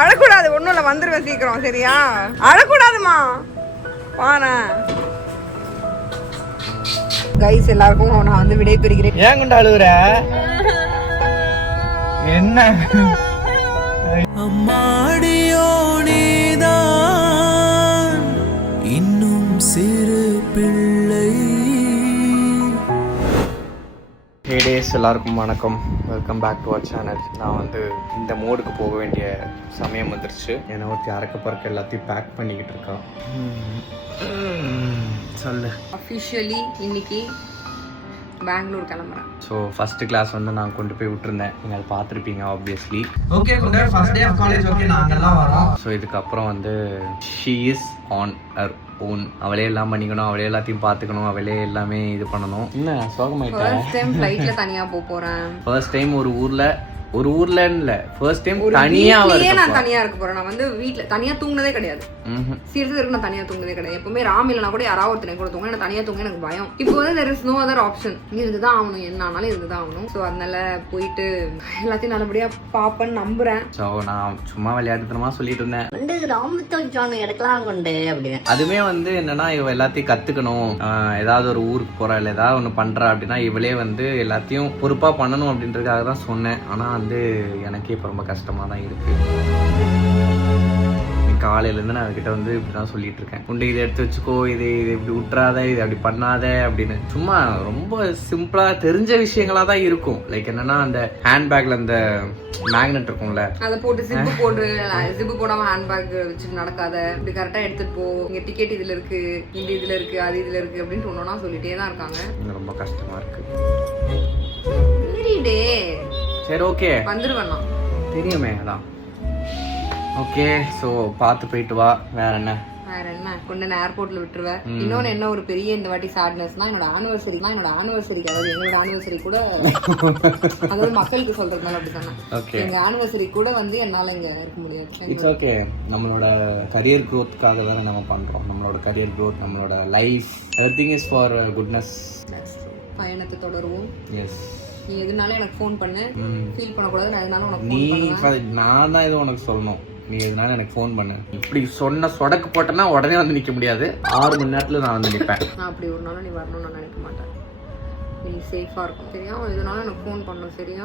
அழக்கூடாது, ஒண்ணும் இல்ல, வந்துருவேன் சீக்கிரம். சரியா? அழக்கூடாதுமா, பாரு. கைஸ் எல்லாருக்கும் நான் வந்து விடை பெறுகிறேன். ஏன் கொண்டு அழுகுற? என்ன அம்மாடியோ நீதான் இன்னும் சிறு பிள்ளை. ஹே டேஸ், எல்லாருக்கும் வணக்கம். Welcome back to our channel. நான் வந்து இந்த மோடுக்கு போக வேண்டிய சமயம் வந்துருச்சு. ஏன்னா ஒருத்தி அறக்க பறக்க எல்லாத்தையும் பேக் பண்ணிக்கிட்டு இருக்கான். சொல்லு. அஃபிஷியலி இன்னைக்கு பெங்களூர் கிளம்புறேன். ஸோ ஃபர்ஸ்ட் கிளாஸ் வந்து நான் கொண்டு போய் விட்டுருந்தேன். நீங்கள் பார்த்துருப்பீங்க ஆப்வியஸ்லி. ஓகே குண்டர், first day of college. Okay, நாங்கெல்லாம் வரோம். ஸோ இதுக்கப்புறம் வந்து she is on her own. அவளே எல்லாம் பண்ணிக்கணும், அவளே எல்லாத்தையும் பார்த்துக்கணும், அவளே எல்லாமே இது பண்ணணும். என்ன சோகமாயிட்டேன். ஃபர்ஸ்ட் டைம் ஃளைட்ல தனியா போறேன். ஃபர்ஸ்ட் டைம் ஒரு ஊர்ல இல்ல, ஃபர்ஸ்ட் டைம் தனியா நான் தனியா இருக்க போறேன். நான் வந்து வீட்ல தனியா தூங்குனதே கிடையாது. சீரியஸா இருக்கு, நான் தனியா தூங்குனதே கிடையாது. எப்பவுமே ராம் இல்லனா கூட யாராவது ஒருத்தனை கூட தூங்க, எனக்கு தனியா தூங்க எனக்கு பயம். இப்போ வந்து there is no other option. இதுதான் ஆகணும், என்ன ஆனாலும் இதுதான் ஆகணும். ஸோ அதனால போயிட்டு எல்லாத்தையும் நல்லபடியா பாப்பேன்னு நம்புறேன். ஸோ நான் சும்மா விளையாட்டுத்தனமா சொல்லிட்டு இருந்தேன், அதுவே வந்து என்னன்னா இவ எல்லாத்தையும் கத்துக்கணும், ஏதாவது ஒரு ஊருக்கு போறா இல்ல ஏதாவது ஒண்ணு பண்றா அப்படின்னா இவளே வந்து எல்லாத்தையும் பொறுப்பா பண்ணணும் அப்படின்றதுக்காக தான் சொன்னேன். ஆனா வந்து எனக்கே இப்போ ரொம்ப கஷ்டமா தான் இருக்கு. காலையிலேருந்து நான் அவகிட்ட வந்து இப்படிதான் சொல்லிட்டு இருக்கேன், உண்டு இதை எடுத்து வச்சுக்கோ, இது இப்படி விட்டுறாத, இது அப்படி பண்ணாத அப்படின்னு. சும்மா ரொம்ப சிம்பிளா தெரிஞ்ச விஷயங்களா தான் இருக்கும். லைக் என்னன்னா அந்த ஹேண்ட்பேக்ல அந்த மேக்னெட் இருக்கும்ல, அதை போட்டு ஜிப்பு போடாம ஹேண்ட்பேக் வச்சுட்டு நடக்காத, இப்படி கரெக்டா எடுத்துட்டு போ, இங்க டிக்கெட் இதுல இருக்கு, இந்த இதுல இருக்கு, அது இதுல இருக்கு அப்படின்னு ஒன்னொன்னா சொல்லிட்டே தான் இருக்காங்க. ரொம்ப கஷ்டமா இருக்கு. சரி ஓகே வந்துருவேண்ணா, தெரியுமே அதான். ஓகே, ஸோ பார்த்து போயிட்டு வா. வேற என்ன கொண்டு ஏர்போர்ட்ல விட்டுருவேன். இன்னொன்னு என்ன ஒரு பெரிய இந்த வாட்டி சேட்னஸ்னா, என்னோட ஆனிவர்சரி, அதாவது எங்களோட ஆனிவர்சரி கூட, அதாவது மக்களுக்கு சொல்றதுனால அப்படி சொன்னேன். எங்க ஆனிவர்சரி கூட வந்து என்னால இங்க இருக்க முடியாது. இட்ஸ் ஓகே, நம்மளோட கரியர் க்ரோத்துக்காக தானே நம்ம பண்றோம். நம்மளோட கரியர் க்ரோத், நம்மளோட life, everything is for goodness. பயணத்தை தொடருவோம். எஸ், நீ எதுனாலும் எனக்கு ஃபோன் பண்ணு, ஃபீல் பண்ணக்கூடாது. நான் எதுனாலும் உனக்கு நான் தான் எதுவும் உனக்கு சொல்லணும், நீ எதுனாலும் எனக்கு ஃபோன் பண்ணு. இப்படி சொன்ன சொடக்கு போட்டேன்னா உடனே வந்து நிக்க முடியாது, 6 மணி நேரத்துல நான் வந்து நிற்பேன். நான் அப்படி ஒரு நாளும் நீ வரணும்னு நான் நினைக்க மாட்டேன். நீ சேஃபா இருக்கும், சரியா? இதனால எனக்கு ஃபோன் பண்ணும், சரியா?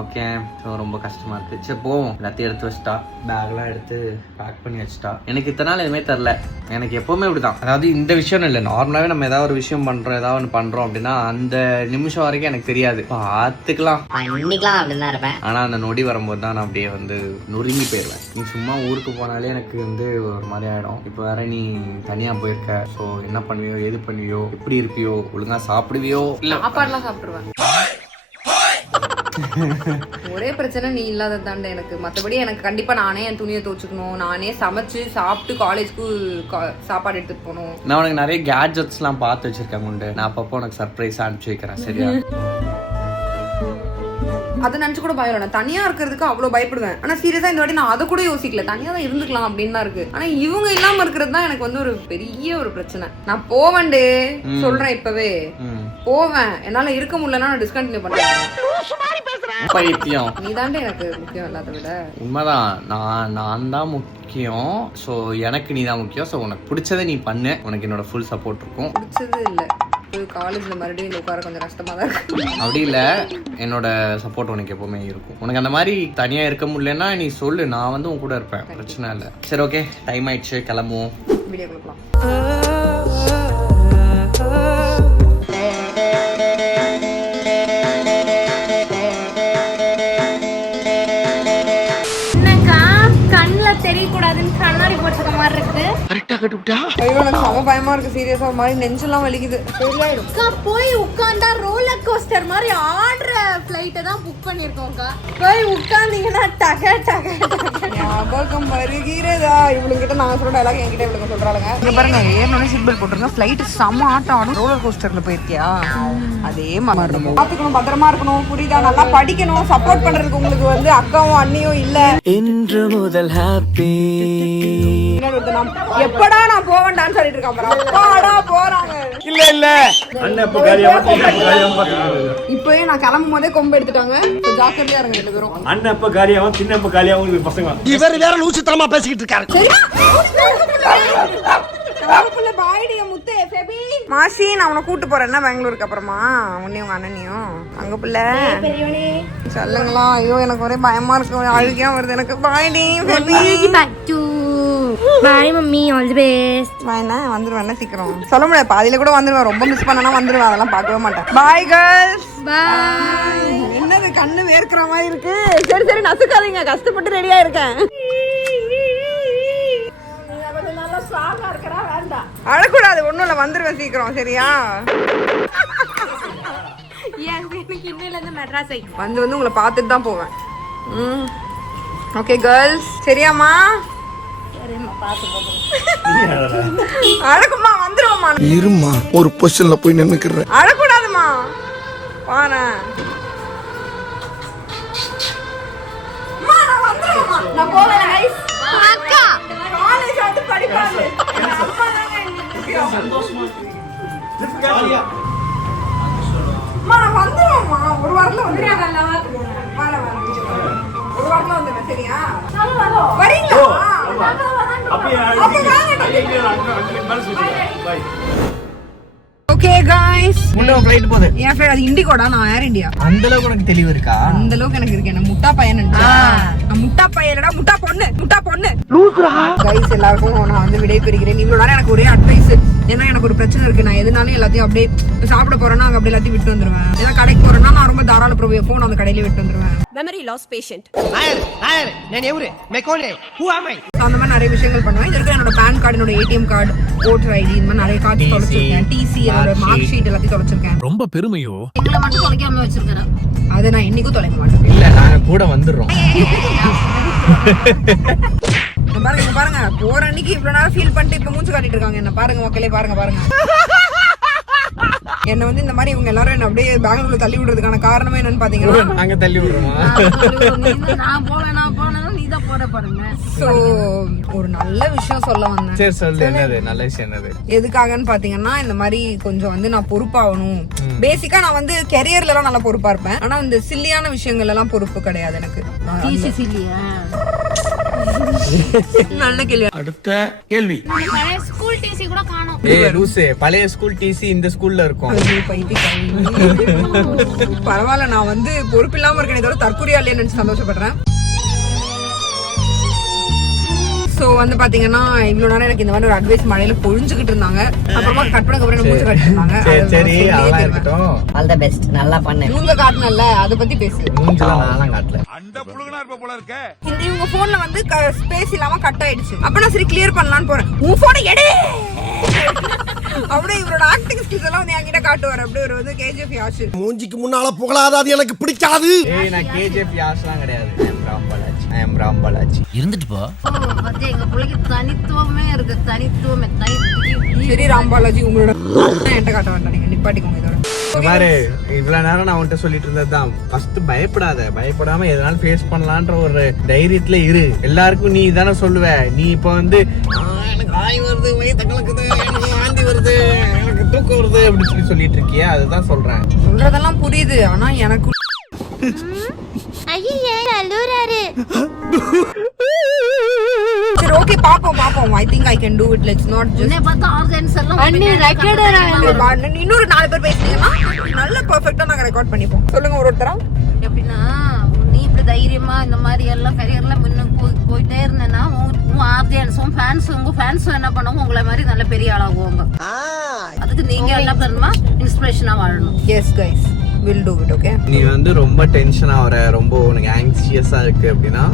ஓகே. ஸோ ரொம்ப கஷ்டமா இருக்கு. சரி போவோம். எல்லாத்தையும் எடுத்து வச்சுட்டா, பேக்லாம் எடுத்து பேக் பண்ணி வச்சுட்டா. எனக்கு இத்தனை நாள் எதுவுமே தெரில. எனக்கு எப்பவுமே இப்படிதான். அதாவது இந்த விஷயம் இல்லை, நார்மலாவே நம்ம ஏதாவது ஒரு விஷயம் பண்றோம், ஏதாவது ஒன்று பண்றோம் அப்படின்னா அந்த நிமிஷம் வரைக்கும் எனக்கு தெரியாது, பார்த்துக்கலாம் அப்படின்னு தான் இருப்பேன். ஆனா அந்த நொடி வரும்போது தான் நான் அப்படியே வந்து நொறுங்கி போயிடுவேன். நீ சும்மா ஊருக்கு போனாலே எனக்கு வந்து ஒரு மாதிரி ஆயிடும். இப்போ வேற நீ தனியா போயிருக்க. ஸோ என்ன பண்ணுவியோ, எது பண்ணுவியோ, எப்படி இருப்பியோ, ஒழுங்கா சாப்பிடுவியோ இல்ல சாப்பாடுலாம் சாப்பிடுவேன். ஒரே பிரச்சனை நீ இல்லாத தாண்ட எனக்கு. மற்றபடி எனக்கு கண்டிப்பா நானே என் துணியை துவச்சுக்கணும், நானே சமைச்சு சாப்பிட்டு காலேஜ்க்கு சாப்பாடு எடுத்துட்டு போகணும். நான் உனக்கு நிறைய கேட்ஜெட்ஸ் எல்லாம் பார்த்து வச்சிருக்கேன் உண்டு. நான் அப்பப்போ உனக்கு சர்ப்ரைஸ் அனுப்பிச்சு வைக்கிறேன், சரியா? அதை நினைச்சு கூட பயம். நான் தனியா இருக்கிறதுக்கு அவ்வளவு பயப்படுவேன். ஆனா சீரியஸா இந்த வாட்டி நான் அதை கூட யோசிக்கல, தனியா தான் இருந்துக்கலாம் அப்படின்னு தான் இருக்கு. ஆனா இவங்க இல்லாம இருக்கிறது தான் எனக்கு வந்து ஒரு பெரிய ஒரு பிரச்சனை. நான் போவேன்டே, சொல்றேன் இப்பவே போவேன். என்னால இருக்க முடியலன்னா நான் டிஸ்கண்டினியூ பண்றேன். நீ தாண்டே எனக்கு முக்கியம் எல்லாத்த விட. உண்மைதான், நான் தான் முக்கியம். ஸோ எனக்கு நீ தான் முக்கியம். ஸோ உனக்கு பிடிச்சதை நீ பண்ணு, உனக்கு என்னோட ஃபுல் சப்போர்ட் இருக்கும். பிடிச்சது இல்லை, காலேஜ்ல மறுபடியும் உட்கார கொஞ்சம் கஷ்டமா தான் இருக்கு. அப்படி இல்ல, என்னோட சப்போர்ட் உனக்கு எப்பவுமே இருக்கும். உனக்கு அந்த மாதிரி தனியா இருக்க முடியலன்னா நீ சொல்லு, நான் வந்து உன் கூட இருப்பேன், பிரச்சனை இல்லை. சரி ஓகே, டைம் ஆயிடுச்சு, கிளம்புவோம். வீடியோ கொடுக்கலாம். தெரியக்கூடாதுன்னு கண்ணாடி போட்டுக்க மாதிரி இருக்கு. கரெக்டா கட்டுட்டா. ஐயோ எனக்கு ரொம்ப பயமா இருக்கு, சீரியஸா. ஒரு மாதிரி நெஞ்செல்லாம் வலிக்குது. சரியாயிடும். போய் உட்கார்ந்தா ரோலர் கோஸ்டர் மாதிரி ஆடுற ஃளைட்டை தான் புக் பண்ணிருக்கோம்க்கா. போய் உட்கார்ந்தீங்கன்னா டக டக ஞாபகம் வருகிறதா. இவளுங்கிட்ட நாங்க சொல்ற டயலாக் என்கிட்ட இவளுங்க சொல்றாங்க. இங்க பாருங்க, ஏறனோட சீட் பெல்ட் போட்டுருங்க. ஃளைட் செம்ம ஆட்டம் ஆடும். ரோலர் கோஸ்டர்ல போயிருக்கியா? அதே மாதிரி நம்ம பாத்துக்கணும், பத்திரமா இருக்கணும், புரியுதா? நல்லா படிக்கணும். சப்போர்ட் பண்றதுக்கு உங்களுக்கு வந்து அக்காவும் அண்ணியும் இல்ல. இன்று முதல் ஹாப்பி. எப்படா நான் போவேன்டான்னு சொல்லிட்டு இருக்கான். அப்பாடா போறாங்க. இல்ல இப்பவே நான் கிளம்பும் போதே கொம்பு எடுத்துட்டாங்க. ஜாக்கிரதையா இருங்க ரெண்டு பேரும். அண்ணன் அப்ப காலியாவும் சின்ன அப்ப காலியாவும் பசங்க. இவர் வேற லூசுத்தனமா பேசிக்கிட்டு இருக்காரு. மாசி நான் அவனை கூட்டு போறேன்னா பெங்களூருக்கு அப்புறமா உன்னையும் உங்க அண்ணனையும் அங்க பிள்ளை சொல்லுங்களா. ஐயோ எனக்கு ஒரே பயமா இருக்கு, அழுகையா வருது எனக்கு. பாய்டி bye mummy, all the best. பாய்னா வந்துருவேன் சீக்கிரம். சொல்ல முடியாது, பாதியில கூட வந்துருவேன். ரொம்ப மிஸ் பண்ணனா வந்துருவேன், அதெல்லாம் பார்க்கவே மாட்டேன். பாய் கேர்ள்ஸ். பாய். என்னது கண்ணு வேர்க்கிற மாதிரி இருக்கு. சரி சரி நசுக்காதீங்க, கஷ்டப்பட்டு ரெடியா இருக்கேன். அழக்கூடாது, ஒண்ணும் இல்ல, வந்துருவேன் சீக்கிரம். சரியா? வந்து வந்து உங்களை பார்த்துட்டு தான் போவேன். ஓகே கேர்ள்ஸ், சரியாம்மா? அழகுமா, வந்துருவோம்மா. இருமா, ஒரு பொசிஷன்ல போய் நின்னுக்கிறேன். அழக்கூடாதுமா, பாரு. நான் போவேன் guys. அக்கா காலேஜ் வந்து படிப்பாங்க. அம்மா தாங்க எனக்கு முக்கியம். அம்மா நான் வந்துருவேன்மா, ஒரு வாரத்துல வந்துடுறேன். ஒரு வாரத்துல வந்துடுறேன். சரியா? வரீங்களா? ஓகே गाइस, முன்ன ஃளைட் போகுது. என் ஃப்ளைட் அது இண்டிகோடா, நான் ஏர் இந்தியா. அந்த அளவுக்கு உனக்கு தெளிவு இருக்கா? அந்த அளவுக்கு எனக்கு இருக்கு. என்ன முட்டா பையன் நினைச்சா? நான் முட்டா பையன்டா, முட்டா பொண்ணு, முட்டா பொண்ணு. லூசுடா. गाइस எல்லாருக்கும் நான் வந்து விடை பெறுகிறேன். இவ்வளவு நேரம் எனக்கு ஒரே அட்வைஸ். ஏன்னா எனக்கு ஒரு பிரச்சனை இருக்கு. நான் எதுனாலும் எல்லாத்தையும் அப்படியே சாப்பிட போறேன்னா அங்க அப்படியே எல்லாத்தையும் விட்டு வந்துருவேன். ஏன்னா கடைக்கு போறேன்னா நான் ரொம்ப தாராள பிரபு, போன் அந்த கடையில விட்டு வந்துருவேன். memory loss patient. நான் எவரு மெக்கோனே ஹூ ஆம் ஐ? அந்த மாதிரி நிறைய விஷயங்கள் பண்ணுவேன். இது இருக்கு என்னோட பேன் கார்டு, என்னோட ஏடிஎம் கார்டு, ஓட்டர் ஐடி, இந்த மாதிரி நிறைய கார்டு தொலைச்சிருக்கேன். டிசி, என்னோட மார்க் ஷீட் எல்லாத்தையும் தொலைச்சிருக்கேன். ரொம்ப பெருமையோ. எங்களை மட்டும் தொலைக்காம வச்சிருக்கேன். அதை நான் இன்னைக்கும் தொலைக்க மாட்டேன். இல்ல, நாங்க கூட வந்துடுறோம். பாருங்க பாருங்க, போற அன்னைக்கு இவ்வளவு நேரம் ஃபீல் பண்ணிட்டு இப்ப மூச்சு காட்டிட்டு இருக்காங்க. என்ன பாருங்க மக்களே, பாருங்க பாருங்க. என்ன வந்து இந்த மாதிரி இவங்க எல்லாரும் என்ன அப்படியே பெங்களூர்ல தள்ளி விடுறதுக்கான காரணமே என்னன்னு பாத்தீங்கன்னா, நாங்க தள்ளி விடுறோமா? நான் போவேன் நீ தான் போற பாருங்க. சோ ஒரு நல்ல விஷயம் சொல்ல வந்தேன். சரி சொல்லு, என்னது நல்ல விஷயம்? என்னது? எதுக்காகன்னு பாத்தீங்கன்னா, இந்த மாதிரி கொஞ்சம் வந்து நான் பொறுப்பாகணும். பேசிக்கா நான் வந்து கெரியர்ல எல்லாம் நல்லா பொறுப்பா இருப்பேன். ஆனா இந்த சில்லியான விஷயங்கள் எல்லாம் பொறுப்பு கிடையாது எனக்கு. நல்ல கேள்வி. அடுத்த கேள்வி. ஸ்கூல் டிசி கூட காணோம். ஏய் லூசு, பழைய ஸ்கூல் டிசி இந்த ஸ்கூல்ல இருக்கும். பரவாயில்ல, நான் வந்து பொறுப்பு இல்லாம இருக்கேன், இதோட தற்கொலையா இல்லைன்னு நினைச்சு சந்தோஷப்படுறேன். சோ வந்து பாத்தீங்கன்னா இவ்வளவு நேரம் எனக்கு இந்த மாதிரி ஒரு அட்வைஸ் மழையில பொழிஞ்சுக்கிட்டு இருந்தாங்க. அப்புறமா கட் பண்ண அப்புறம் மூச்சு காட்டிட்டு இருந்தாங்க. சரி அதெல்லாம் இருக்கட்டும். ஆல் தி பெஸ்ட், நல்லா பண்ணு. மூஞ்ச காட்டணும்ல, அத பத்தி பேசு. மூஞ்சல நான்லாம் காட்டல. இந்த இவங்க போன்ல வந்து ஸ்பேஸ் இல்லாம கட் ஆயிடுச்சு. அப்ப நான் சரி கிளியர் பண்ணலாம்னு போறேன். உன் போனை எடு. அப்படியே இவரோட ஆக்டிங் ஸ்கில்ஸ் எல்லாம் வந்து என்கிட்ட காட்டுவார். அப்படியே ஒரு வந்து கேஜிஎஃப் யாஷ். மூஞ்சிக்கு முன்னால புகழாத, அது எனக்கு பிடிக்காது. ஏய் நான் கேஜிஎஃப் யாஷ்லாம் கிடையாது. I am Ram Balaji. இருந்துட்டு போ. பத்தி எங்க பிள்ளைக்கு தனித்துவமே இருக்கு. தனித்துவமே சரி ராம்பாலாஜி, உங்களோட என்கிட்ட காட்ட வேண்டாம், நீங்க நிப்பாட்டிக்கோங்க இதோட. பாரு, இவ்வளவு நேரம் நான் உன்கிட்ட சொல்லிட்டு இருந்ததுதான், ஃபர்ஸ்ட் பயப்படாத, பயப்படாம எதனாலும் ஃபேஸ் பண்ணலான்ற ஒரு தைரியத்துல இரு. எல்லாருக்கும் நீ தானே சொல்லுவ. நீ இப்ப வந்து எனக்கு ஆய் வருது, வயிற்று கலக்குது, எனக்கு வாந்தி வருது, எனக்கு தூக்கம் வருது அப்படின்னு சொல்லிட்டு இருக்கியா? அதுதான் சொல்றேன். சொல்றதெல்லாம் புரியுது, ஆனா எனக்கு ஐயே அழுறாரு. சரி ஓகே, பாப்போம். I think I can do it. Let's not just உன்னை பார்த்தா ஆர்கன்ஸ் எல்லாம் அண்ணி ரெக்கார்டரா இன்னொரு 4 பேர் பேசுனீங்கன்னா நல்ல பெர்ஃபெக்ட்டா நாங்க ரெக்கார்ட் பண்ணிப்போம். சொல்லுங்க ஒருத்தரா. எப்படின்னா, நீ இப்படி தைரியமா இந்த மாதிரி எல்லாம் கரியர்ல முன்னுக்கு போயிட்டே இருந்தேன்னா உன் ஆடியன்ஸும் உங்க ஃபேன்ஸும் என்ன பண்ணுவாங்க, உங்களை மாதிரி நல்ல பெரிய ஆளாகுவாங்க. அதுக்கு நீங்க என்ன பண்ணணுமா, இன்ஸ்பிரேஷனா வாழணும். S guys, we'll do it. Okay, நீ வந்து ரொம்ப டென்ஷன் ஆகுற, ரொம்ப உனக்கு ஆங்ஸியஸா இருக்கு அப்படின்னா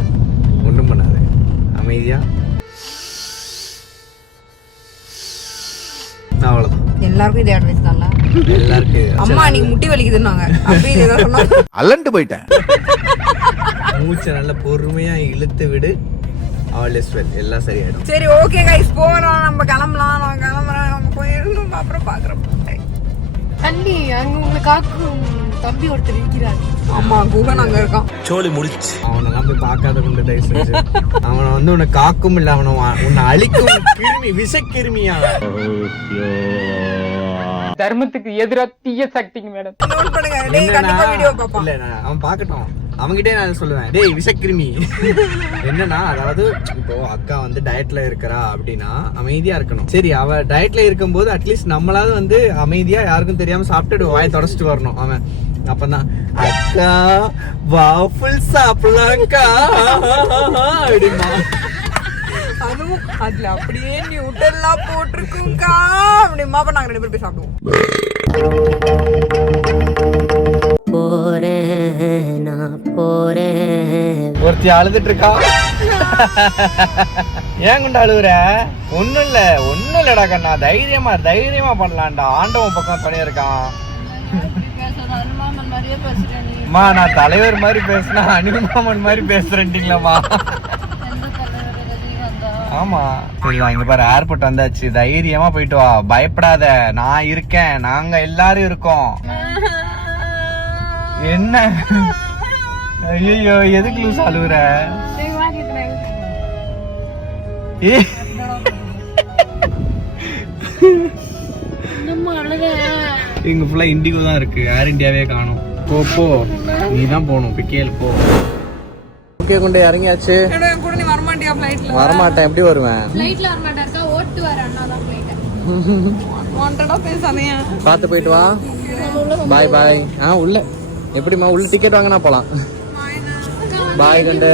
ஒண்ணும் பண்ணாத, அமைதியா. அவ்வளவுதான். எல்லாருக்கும் இதே அட்வைஸ் தான்ல. எல்லாருக்கும் அம்மா நீங்க முட்டி வலிக்குதுன்னாங்க, அப்படி ஏதாவது சொன்னாங்க. அலண்டு போயிட்டேன். மூச்சை நல்ல பொறுமையா இழுத்து விடு, ஆல் இஸ் வெல், எல்லாம் சரியாயிடும். சரி ஓகே கைஸ், போறோம், நம்ம கிளம்பலாம். நான் கிளம்புறேன், நம்ம போயிடணும், அப்புறம் பாக்குறோம். அண்ணி அங்க உங்களை காக்கும் தம்பி ஒருத்தர் இருக்கிறார். ஆமா, குகன் அங்க இருக்கான். சோலி முடிச்சு. அவனெல்லாம் போய் பார்க்காத கொண்டு தயவு செஞ்சு. அவனை வந்து உன்னை காக்கும் இல்ல, அவனை உன்னை அழிக்கும் கிருமி, விஷக்கிருமியா. தர்மத்துக்கு எதிரா தீய சக்திங்க மேடம். நோட் பண்ணுங்க. டேய் கண்டிப்பா வீடியோ பாப்பா. இல்ல அவன் பாக்கட்டும், அவங்கிட்டே நான் சொல்லுவேன், டேய் விஷக்கிருமி. என்னன்னா அதாவது இப்போ அக்கா வந்து டயட்ல இருக்கிறா அப்படின்னா அமைதியா இருக்கணும். சரி, அவ டயட்ல இருக்கும்போது அட்லீஸ்ட் நம்மளாவது வந்து அமைதியா யாருக்கும் தெரியாம சாப்பிட்டுட்டு வாயை தொடச்சிட்டு வரணும். அவன் அப்பதான் அக்கா வாஃபிள் சாப்பிடலாம்க்கா அப்படிமா. அதுவும் அதுல அப்படியே நியூட்டல்லா போட்டிருக்குங்கா அப்படிமா. அப்ப நாங்க 2 பேரும் போய் சாப்பிடுவோம். ஒருத்தி அழுதுட்டு இருக்கா. ஏன் கொண்டு அழுகுற? ஒண்ணும் இல்லடா கண்ணா, தைரியமா பண்ணலாம்டா. ஆண்டவன் பக்கம் தனியா இருக்கான். அம்மா நான் தலைவர் மாதிரி பேசினா அனில்மாமன் மாதிரி பேசுறேன்ட்டீங்களாம்மா. ஆமா சரிதான், இங்க பாரு ஏர்போர்ட் வந்தாச்சு, தைரியமா போயிட்டு வா, பயப்படாத, நான் இருக்கேன், நாங்க எல்லாரும் இருக்கோம். என்ன ஐயோ எதுக்கு லூஸ் அழுகுற? இங்க ஃபுல்லா இண்டிகோ தான் இருக்கு, ஏர் இந்தியாவே காணும். போ நீ தான் போகணும், பிக்கேல் போ. ஓகே கொண்டு இறங்கியாச்சு. என் கூட நீ வரமாட்டியா ஃளைட்ல? வரமாட்டேன், எப்படி வருவேன்? ஃளைட்ல வர மாட்டாக்கா, ஓட்டு வர அண்ணா தான் ஃளைட். வாண்டடா பேசாதீங்க. பார்த்து போயிட்டு வா. பாய் பாய். உள்ள எப்படிமா உள்ள டிக்கெட் வாங்கினா போலாம். பாய் கண்டு.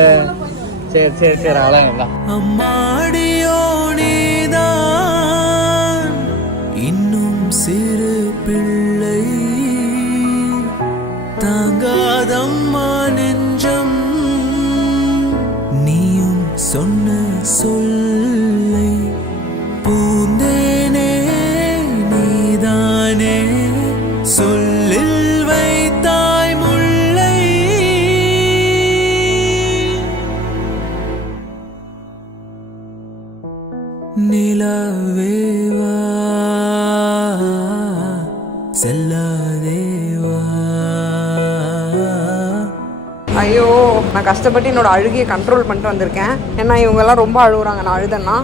சரி அவ்வளோ. அம்மாடியோ நீதான் இன்னும் சிறு பிள்ளை, தாங்காதம்மா நெஞ்சம் நீயும் சொன்ன சொல்லை, பூந்தேனே நீதானே சொல்லில் வைத்தாய் முல்லை, நிலவேவா செல்லாதேவா. ஐயோ நான் கஷ்டப்பட்டு என்னோட அழுகையை கண்ட்ரோல் பண்ணிட்டு வந்திருக்கேன். ஏன்னா இவங்கெல்லாம் ரொம்ப அழுகுறாங்க. நான் அழுதேன்னா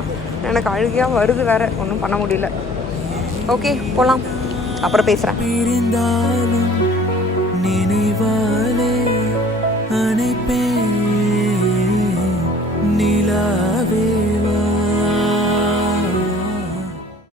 எனக்கு அழுகையாக வருது வேற, ஒன்றும் பண்ண முடியல. ஓகே போகலாம், அப்புறம் பேசுகிறேன். பிரிந்தாலும் நினைவாலே